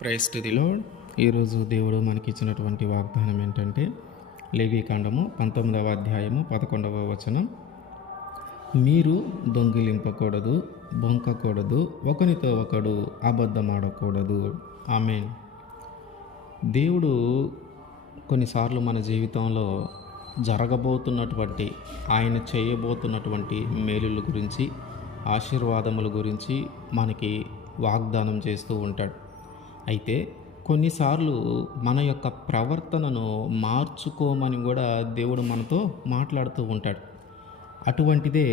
Praise to the lord. ఈరోజు దేవుడు మనకి ఇచ్చినటువంటి వాగ్దానం ఏంటంటే లేవీకాండము 19వ అధ్యాయము 11వ వచనం. మీరు దొంగిలింపకూడదు, బొంకకూడదు, ఒకనితో ఒకడు అబద్ధమాడకూడదు. ఆమేన్. దేవుడు కొన్నిసార్లు మన జీవితంలో జరగబోతున్నటువంటి, ఆయన చేయబోతున్నటువంటి మేలుల గురించి, ఆశీర్వాదముల గురించి మనకి వాగ్దానం చేస్తూ ఉంటాడు. అయితే కొన్నిసార్లు మన యొక్క ప్రవర్తనను మార్చుకోమని కూడా దేవుడు మనతో మాట్లాడుతూ ఉంటాడు. అటువంటిదే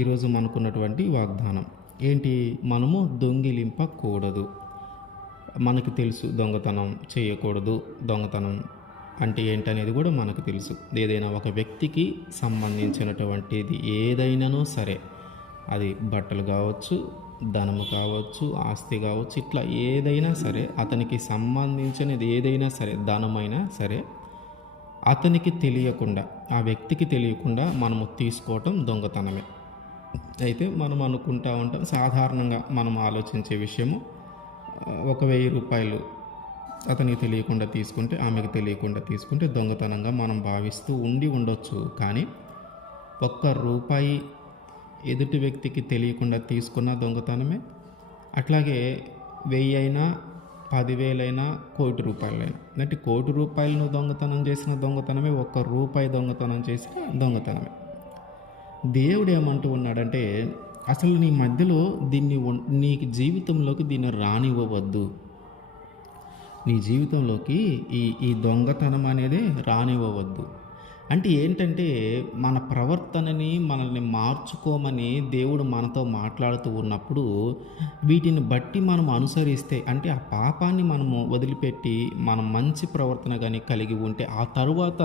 ఈరోజు మనకున్నటువంటి వాగ్దానం ఏంటి? మనము దొంగిలింపకూడదు. మనకు తెలుసు దొంగతనం చేయకూడదు. దొంగతనం అంటే ఏంటనేది కూడా మనకు తెలుసు. ఏదైనా ఒక వ్యక్తికి సంబంధించినటువంటిది ఏదైనానూ సరే, అది బట్టలు కావచ్చు, ధనము కావచ్చు, ఆస్తి కావచ్చు, ఇట్లా ఏదైనా సరే, అతనికి సంబంధించినది ఏదైనా సరే, ధనమైనా సరే, అతనికి తెలియకుండా, ఆ వ్యక్తికి తెలియకుండా మనము తీసుకోవటం దొంగతనమే. అయితే మనం అనుకుంటూ ఉంటాం, సాధారణంగా మనం ఆలోచించే విషయము, ఒక 1000 రూపాయలు అతనికి తెలియకుండా తీసుకుంటే, ఆమెకు తెలియకుండా తీసుకుంటే దొంగతనంగా మనం భావిస్తూ ఉండొచ్చు. కానీ ₹1 ఎదుటి వ్యక్తికి తెలియకుండా తీసుకున్న దొంగతనమే. అట్లాగే 1000 అయినా, 10,000 అయినా, ₹1,00,00,000 అంటే ₹1,00,00,000 నువ్వు దొంగతనం చేసిన దొంగతనమే, ₹1 దొంగతనం చేసిన దొంగతనమే. దేవుడు ఏమంటూ ఉన్నాడంటే, అసలు నీ మధ్యలో దీన్ని నీ జీవితంలోకి దీన్ని రానివ్వవద్దు. నీ జీవితంలోకి ఈ దొంగతనం అనేది రానివ్వవద్దు. అంటే ఏంటంటే, మన ప్రవర్తనని మనల్ని మార్చుకోమని దేవుడు మనతో మాట్లాడుతూ ఉన్నప్పుడు, వీటిని బట్టి మనం అనుసరిస్తే, అంటే ఆ పాపాన్ని మనము వదిలిపెట్టి మనం మంచి ప్రవర్తన కానీ కలిగి ఉంటే, ఆ తరువాత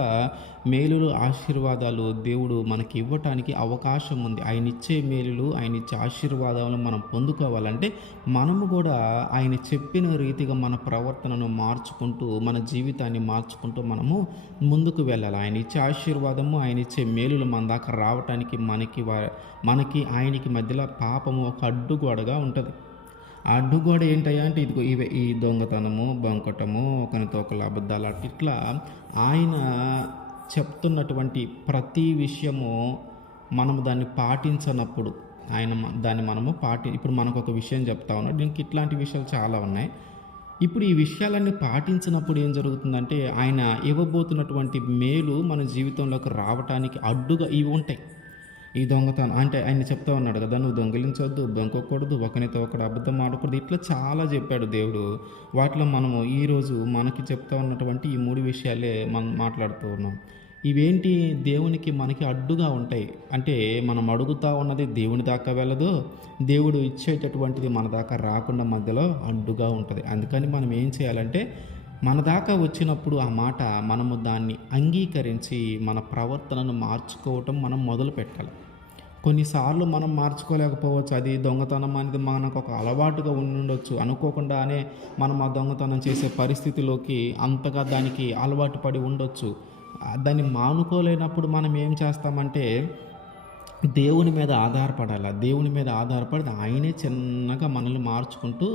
మేలులు, ఆశీర్వాదాలు దేవుడు మనకి ఇవ్వటానికి అవకాశం ఉంది. ఆయన ఇచ్చే మేలులు, ఆయన ఇచ్చే ఆశీర్వాదాలు మనం పొందుకోవాలంటే మనము కూడా ఆయన చెప్పిన రీతిగా మన ప్రవర్తనను మార్చుకుంటూ, మన జీవితాన్ని మార్చుకుంటూ మనము ముందుకు వెళ్ళాలి. ఆయన ఇచ్చే ఆశీర్వాదము, ఆయన ఇచ్చే మేలులు మన దాకా రావటానికి మనకి ఆయనకి మధ్యలో పాపము ఒక అడ్డుగోడగా ఉంటుంది. ఆ అడ్డుగోడ ఏంటయ్యా అంటే, ఇదిగో ఈ దొంగతనము, బొంకటము, ఒకరితో ఒకరు అబద్ధాలు, ఇట్లా ఆయన చెప్తున్నటువంటి ప్రతి విషయము మనము దాన్ని పాటించనప్పుడు, దాన్ని మనము ఇప్పుడు మనకు ఒక విషయం చెప్తా ఉన్నాడు, ఇంక ఇట్లాంటి విషయాలు చాలా ఉన్నాయి. ఇప్పుడు ఈ విషయాలన్నీ పాటించినప్పుడు ఏం జరుగుతుందంటే, ఆయన ఇవ్వబోతున్నటువంటి మేలు మన జీవితంలోకి రావటానికి అడ్డుగా ఇవి ఉంటాయి. ఈ దొంగతనం అంటే ఆయన చెప్తా ఉన్నాడు కదా, నువ్వు దొంగిలించొద్దు, బొంకకూడదు, ఒకరితో ఒకడు అబద్ధం ఆడకూడదు, ఇట్లా చాలా చెప్పాడు దేవుడు. వాటిలో మనము ఈరోజు మనకి చెప్తా ఉన్నటువంటి ఈ 3 విషయాలే మనం మాట్లాడుతూ ఉన్నాం. ఇవేంటి? దేవునికి మనకి అడ్డుగా ఉంటాయి. అంటే మనం అడుగుతూ ఉన్నది దేవుని దాకా వెళ్ళదు, దేవుడు ఇచ్చేటటువంటిది మన దాకా రాకుండా మధ్యలో అడ్డుగా ఉంటుంది. అందుకని మనం ఏం చేయాలంటే, మన దాకా వచ్చినప్పుడు ఆ మాట మనము దాన్ని అంగీకరించి మన ప్రవర్తనను మార్చుకోవటం మనం మొదలు పెట్టాలి. కొన్నిసార్లు మనం మార్చుకోలేకపోవచ్చు. అది దొంగతనం అనేది మనకు ఒక అలవాటుగా ఉండొచ్చు. అనుకోకుండానే మనం ఆ దొంగతనం చేసే పరిస్థితిలోకి అంతగా దానికి అలవాటు పడి ఉండొచ్చు. దాన్ని మానుకోలేనప్పుడు మనం ఏం చేస్తామంటే, దేవుని మీద ఆధారపడాలి. దేవుని మీద ఆధారపడి ఆయనే చిన్నగా మనల్ని మార్చుకుంటూ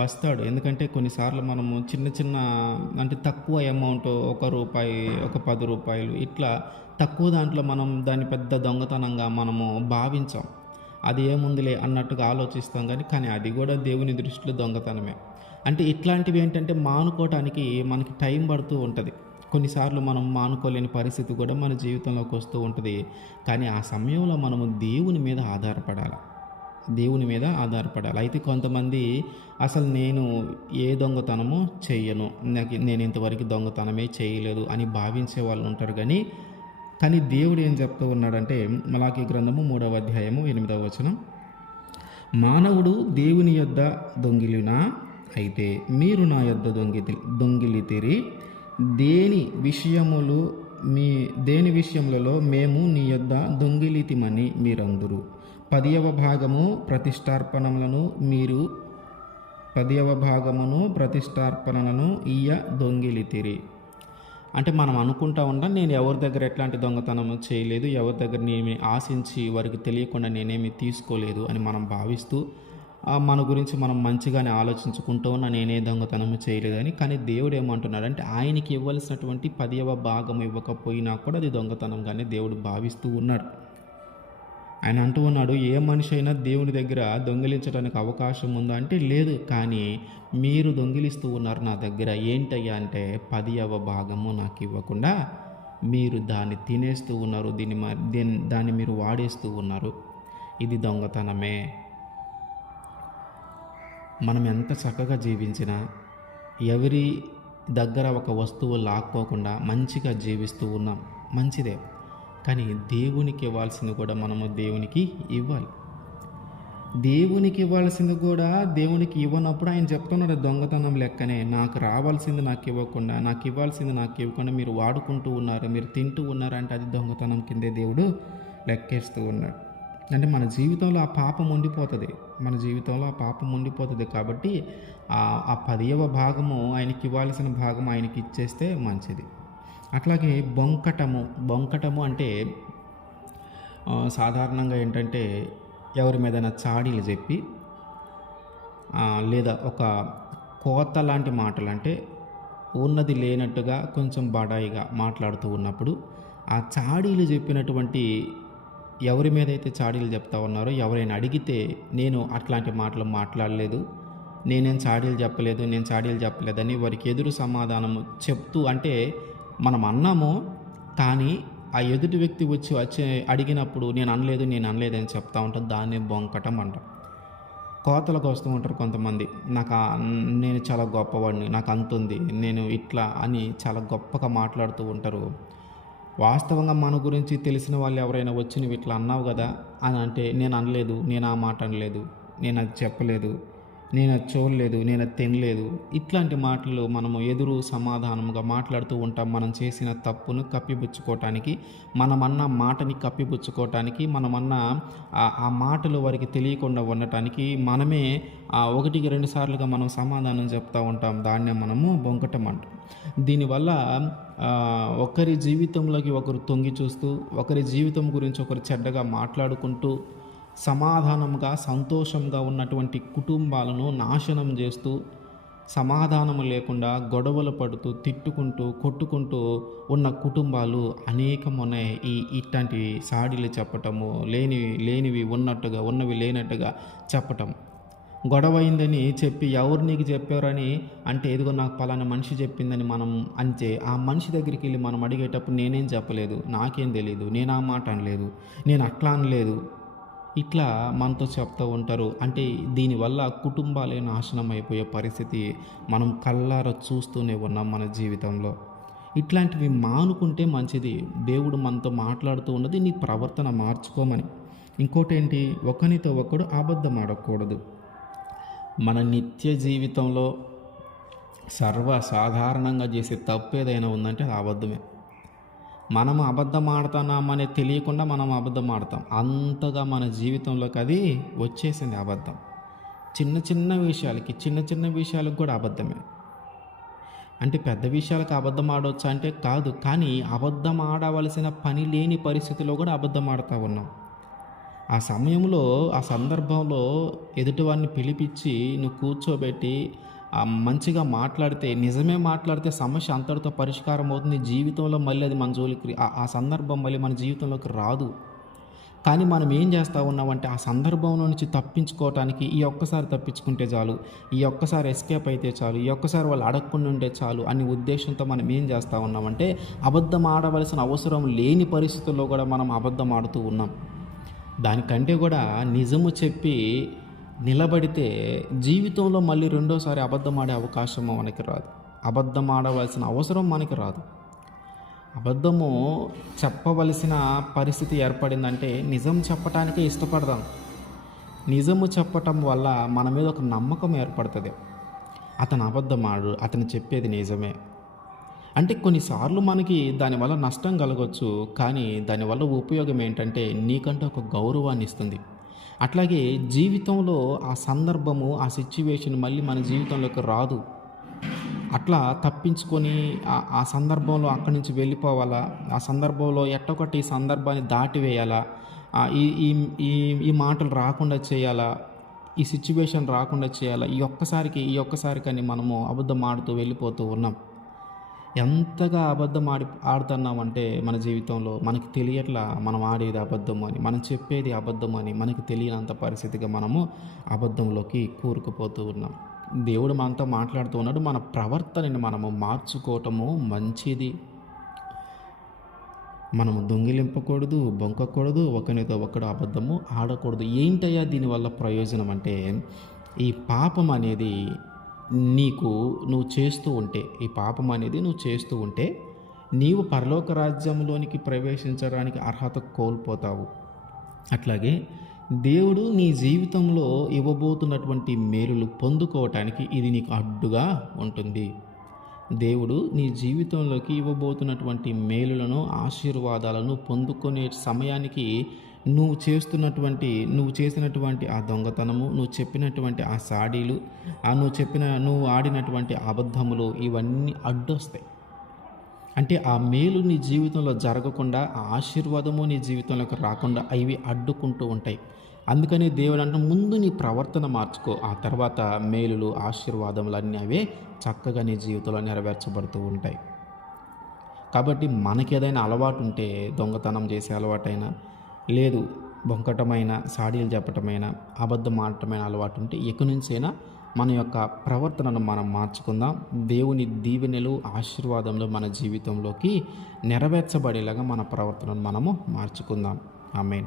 వస్తాడు. ఎందుకంటే కొన్నిసార్లు మనము చిన్న అంటే తక్కువ అమౌంట్, ₹1, ఒక ₹10 ఇట్లా తక్కువ దాంట్లో మనం దాన్ని పెద్ద దొంగతనంగా మనము భావించాం. అది ఏముందిలే అన్నట్టుగా ఆలోచిస్తాం. కానీ అది కూడా దేవుని దృష్టిలో దొంగతనమే. అంటే ఇట్లాంటివి ఏంటంటే మానుకోవటానికి మనకి టైం పడుతూ ఉంటుంది. కొన్నిసార్లు మనం మానుకోలేని పరిస్థితి కూడా మన జీవితంలోకి వస్తూ ఉంటుంది. కానీ ఆ సమయంలో మనము దేవుని మీద ఆధారపడాలి. అయితే కొంతమంది అసలు నేను ఏ దొంగతనము చెయ్యను, నేను ఇంతవరకు దొంగతనమే చేయలేదు అని భావించే వాళ్ళు ఉంటారు. కానీ దేవుడు ఏం చెప్తూ ఉన్నాడంటే, మలాకీ గ్రంథము 3వ అధ్యాయము 8వ వచనం, మానవుడు దేవుని యొద్ద దొంగిలినా అయితే మీరు నా యొద్ద దొంగిలితిరి, దేని విషయములలో మేము నీ యొద్ద దొంగిలితిమని మీరందరూ 10వ భాగము ప్రతిష్టార్పణలను ఇయ్య దొంగిలితిరి. అంటే మనం అనుకుంటా ఉంటాం, నేను ఎవరి దగ్గర ఎట్లాంటి దొంగతనం చేయలేదు, ఎవరి దగ్గర నేమి ఆశించి వారికి తెలియకుండా నేనేమి తీసుకోలేదు అని మనం భావిస్తూ మన గురించి మనం మంచిగానే ఆలోచించుకుంటూ ఉన్నా నేనే దొంగతనం చేయలేదని. కానీ దేవుడు ఏమంటున్నాడంటే ఆయనకి ఇవ్వాల్సినటువంటి 10వ భాగం ఇవ్వకపోయినా కూడా అది దొంగతనంగానే దేవుడు భావిస్తూ ఉన్నాడు. ఆయన అంటూ ఉన్నాడు, ఏ మనిషి అయినా దేవుని దగ్గర దొంగిలించడానికి అవకాశం ఉందా అంటే లేదు. కానీ మీరు దొంగిలిస్తూ ఉన్నారు నా దగ్గర. ఏంటయ్యా అంటే 10వ భాగము నాకు ఇవ్వకుండా మీరు దాన్ని తినేస్తూ ఉన్నారు, దాన్ని మీరు వాడేస్తూ ఉన్నారు. ఇది దొంగతనమే. మనం ఎంత చక్కగా జీవించినా, ఎవరి దగ్గర ఒక వస్తువు లాక్కోకుండా మంచిగా జీవిస్తూ ఉన్నాం, మంచిదే. కానీ దేవునికి ఇవ్వాల్సింది కూడా మనము దేవునికి ఇవ్వాలి. దేవునికి ఇవ్వాల్సింది కూడా దేవునికి ఇవ్వనప్పుడు ఆయన చెప్తున్నాడు దొంగతనం లెక్కనే. నాకు రావాల్సింది నాకు ఇవ్వకుండా, నాకు ఇవ్వాల్సింది నాకు ఇవ్వకుండా మీరు వాడుకుంటూ ఉన్నారు, మీరు తింటూ ఉన్నారు అంటే అది దొంగతనం కిందే దేవుడు లెక్కేస్తూ ఉన్నాడు. అంటే మన జీవితంలో ఆ పాపం ఉండిపోతుంది. కాబట్టి ఆ 10వ భాగము ఆయనకి ఇవ్వాల్సిన భాగం ఆయనకి ఇచ్చేస్తే మంచిది. అట్లాగే బొంకటము అంటే సాధారణంగా ఏంటంటే ఎవరి మీదైనా చాడీలు చెప్పి లేదా ఒక కోత లాంటి మాటలు, అంటే ఉన్నది లేనట్టుగా కొంచెం బడాయిగా మాట్లాడుతూ ఉన్నప్పుడు ఆ చాడీలు చెప్పినటువంటి ఎవరి మీద అయితే చాడీలు చెప్తా ఉన్నారో ఎవరైనా అడిగితే నేను అట్లాంటి మాటలు మాట్లాడలేదు, నేనేం చాడీలు చెప్పలేదని వారికి ఎదురు సమాధానము చెప్తూ, అంటే మనం అన్నాము కానీ ఆ ఎదుటి వ్యక్తి వచ్చి అడిగినప్పుడు నేను అనలేదు అని చెప్తా ఉంటాను. దాన్ని బొంకటం అంట. కోతలకు వస్తూ ఉంటారు కొంతమంది, నేను చాలా గొప్పవాడిని, నాకు అంతుంది, నేను ఇట్లా అని చాలా గొప్పగా మాట్లాడుతూ ఉంటారు. వాస్తవంగా మన గురించి తెలిసిన వాళ్ళు ఎవరైనా వచ్చి నువ్వు ఇట్లా అన్నావు కదా అని అంటే నేను అనలేదు, నేను ఆ మాట అనలేదు, నేను అది చెప్పలేదు, నేను అది చూడలేదు, నేను అది తినలేదు, ఇట్లాంటి మాటలు మనము ఎదురు సమాధానంగా మాట్లాడుతూ ఉంటాం. మనం చేసిన తప్పును కప్పిపుచ్చుకోవటానికి, మనమన్న మాటని కప్పిపుచ్చుకోవటానికి, మనమన్న ఆ మాటలు వారికి తెలియకుండా ఉండటానికి మనమే 1-2 సార్లుగా మనం సమాధానం చెప్తూ ఉంటాం. దాన్నే మనము బొంకటం అంటాం. దీనివల్ల ఒకరి జీవితంలోకి ఒకరు తొంగి చూస్తూ, ఒకరి జీవితం గురించి ఒకరు చెడ్డగా మాట్లాడుకుంటూ, సమాధానంగా సంతోషంగా ఉన్నటువంటి కుటుంబాలను నాశనం చేస్తూ, సమాధానం లేకుండా గొడవలు పడుతూ, తిట్టుకుంటూ, కొట్టుకుంటూ ఉన్న కుటుంబాలు అనేకం ఉన్నాయి. ఇట్లాంటి సాడీలు చెప్పటము, లేనివి ఉన్నట్టుగా, ఉన్నవి లేనట్టుగా చెప్పటం. గొడవ అయిందని చెప్పి ఎవరు నీకు చెప్పారని అంటే ఏదిగో నాకు పలానా మనిషి చెప్పిందని మనం అంతే. ఆ మనిషి దగ్గరికి వెళ్ళి మనం అడిగేటప్పుడు నేనేం చెప్పలేదు, నాకేం తెలియదు, నేను ఆ మాట అనలేదు, నేను అట్లా అనలేదు, ఇట్లా మనతో చెప్తూ ఉంటారు. అంటే దీనివల్ల కుటుంబాలే నాశనం అయిపోయే పరిస్థితి మనం కళ్ళారా చూస్తూనే ఉన్నాం మన జీవితంలో. ఇట్లాంటివి మానుకుంటే మంచిది. దేవుడు మనతో మాట్లాడుతూ ఉన్నది నీ ప్రవర్తన మార్చుకోమని. ఇంకోటి ఏంటి, ఒకరితో ఒకడు అబద్ధం ఆడకూడదు. మన నిత్య జీవితంలో సర్వసాధారణంగా చేసే తప్పు ఏదైనా ఉందంటే అది అబద్ధమే. మనం అబద్ధం ఆడుతున్నామనే తెలియకుండా మనం అబద్ధం ఆడతాం. అంతగా మన జీవితంలోకి అది వచ్చేసింది అబద్ధం. చిన్న చిన్న విషయాలకు కూడా అబద్ధమే. అంటే పెద్ద విషయాలకు అబద్ధం ఆడవచ్చా అంటే కాదు. కానీ అబద్ధం ఆడవలసిన పని లేని పరిస్థితిలో కూడా అబద్ధం ఆడుతూ ఉన్నాం. ఆ సమయంలో, ఆ సందర్భంలో ఎదుటివాడిని పిలిపించి నువ్వు కూర్చోబెట్టి మంచిగా మాట్లాడితే, నిజమే మాట్లాడితే సమస్య అంతటితో పరిష్కారం అవుతుంది. జీవితంలో మళ్ళీ అది మన జోలికి ఆ సందర్భం మళ్ళీ మన జీవితంలోకి రాదు. కానీ మనం ఏం చేస్తూ ఉన్నామంటే ఆ సందర్భం నుంచి తప్పించుకోవటానికి ఈ ఒక్కసారి తప్పించుకుంటే చాలు, ఈ ఒక్కసారి ఎస్కేప్ అయితే చాలు, ఈ ఒక్కసారి వాళ్ళు అడగకుండా ఉంటే చాలు అనే ఉద్దేశంతో మనం ఏం చేస్తూ ఉన్నామంటే అబద్ధం ఆడవలసిన అవసరం లేని పరిస్థితుల్లో కూడా మనం అబద్ధం ఆడుతూ ఉన్నాం. దానికంటే కూడా నిజము చెప్పి నిలబడితే జీవితంలో మళ్ళీ రెండోసారి అబద్ధం ఆడే అవకాశం మనకి రాదు. అబద్ధం ఆడవలసిన అవసరం మనకి రాదు. అబద్ధము చెప్పవలసిన పరిస్థితి ఏర్పడిందంటే నిజం చెప్పటానికే ఇష్టపడదాం. నిజము చెప్పటం వల్ల మన మీద ఒక నమ్మకం ఏర్పడుతుంది. అతను అబద్ధమాడు, అతను చెప్పేది నిజమే అంటే కొన్నిసార్లు మనకి దానివల్ల నష్టం కలగవచ్చు. కానీ దానివల్ల ఉపయోగం ఏంటంటే నీకంటే ఒక గౌరవాన్ని ఇస్తుంది. అట్లాగే జీవితంలో ఆ సందర్భము, ఆ సిచ్యువేషన్ మళ్ళీ మన జీవితంలోకి రాదు. అట్లా తప్పించుకొని ఆ సందర్భంలో అక్కడి నుంచి వెళ్ళిపోవాలా, ఆ సందర్భంలో ఎట్టొకటి ఈ సందర్భాన్ని దాటివేయాలా, ఈ ఈ ఈ ఈ మాటలు రాకుండా చేయాలా, ఈ సిచ్యువేషన్ రాకుండా చేయాలా, ఈ ఒక్కసారికని మనము అబద్ధం ఆడుతూ వెళ్ళిపోతూ ఉన్నాం. ఎంతగా అబద్ధం ఆడుతున్నామంటే మన జీవితంలో మనకి తెలియట్లా మనం ఆడేది అబద్ధం అని, మనం చెప్పేది అబద్ధం అని మనకి తెలియనంత పరిస్థితిగా మనము అబద్ధంలోకి కూరుకుపోతూ ఉన్నాం. దేవుడు మనతో మాట్లాడుతూ ఉన్నాడు. మన ప్రవర్తనని మనము మార్చుకోవటము మంచిది. మనము దొంగిలింపకూడదు, బొంకకూడదు, ఒకరితో ఒకడు అబద్ధము ఆడకూడదు. ఏంటయ్యా దీనివల్ల ప్రయోజనం అంటే, ఈ పాపం అనేది నువ్వు చేస్తూ ఉంటే నీవు పరలోక రాజ్యంలోనికి ప్రవేశించడానికి అర్హత కోల్పోతావు. అట్లాగే దేవుడు నీ జీవితంలో ఇవ్వబోతున్నటువంటి మేలులు పొందుకోవటానికి ఇది నీకు అడ్డుగా ఉంటుంది. దేవుడు నీ జీవితంలోకి ఇవ్వబోతున్నటువంటి మేలులను, ఆశీర్వాదాలను పొందుకునే సమయానికి నువ్వు చేసినటువంటి ఆ దొంగతనము, నువ్వు చెప్పినటువంటి ఆ సాడీలు, నువ్వు ఆడినటువంటి అబద్ధములు, ఇవన్నీ అడ్డొస్తాయి. అంటే ఆ మేలు నీ జీవితంలో జరగకుండా, ఆ ఆశీర్వాదము నీ జీవితంలోకి రాకుండా ఇవి అడ్డుకుంటూ ఉంటాయి. అందుకని దేవుడు అంటే ముందు నీ ప్రవర్తన మార్చుకో, ఆ తర్వాత మేలులు, ఆశీర్వాదములు అన్నీ అవే చక్కగా నీ జీవితంలో నెరవేర్చబడుతూ ఉంటాయి. కాబట్టి మనకి ఏదైనా అలవాటు ఉంటే, దొంగతనం చేసే అలవాటైనా, లేదు బొంకటమైన, సాడీలు చెప్పటమైన, అబద్ధం ఆడటమైన అలవాటు ఉంటే ఇక నుంచైనా మన యొక్క ప్రవర్తనను మనం మార్చుకుందాం. దేవుని దీవెనలు, ఆశీర్వాదంలో మన జీవితంలోకి నెరవేర్చబడేలాగా మన ప్రవర్తనను మనము మార్చుకుందాం. ఆమేన్.